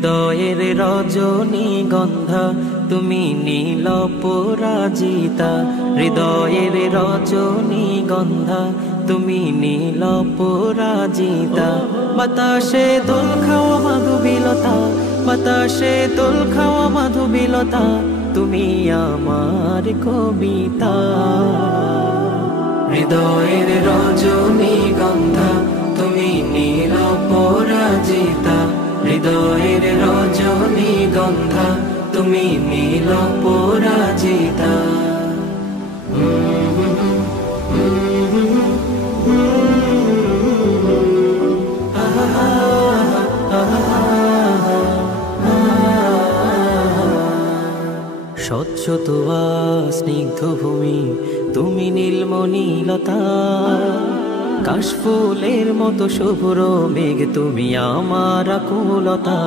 হৃদয়ের রজনীগন্ধা তুমি নীল পরাজিতা, হৃদয়ের রজনীগন্ধা তুমি নীল পরাজিতা। বাতাসে দোল খাওয়া মাধুবিলতা, বাতাসে দোল খাওয়া মাধুবিলতা, তুমি আমার কবিতা। হৃদয়ের রজনীগন্ধা তুমি নীল পরাজিতা, হৃদয়ের রজনীগন্ধা তুমি নীল পরাজিতা। স্বচ্ছ তোয়া স্নিগ্ধ ভূমি তুমি নীলমণিলতা, কাশফুলের মতো শুভ্র মেঘ তুমি আমার আকুলতা।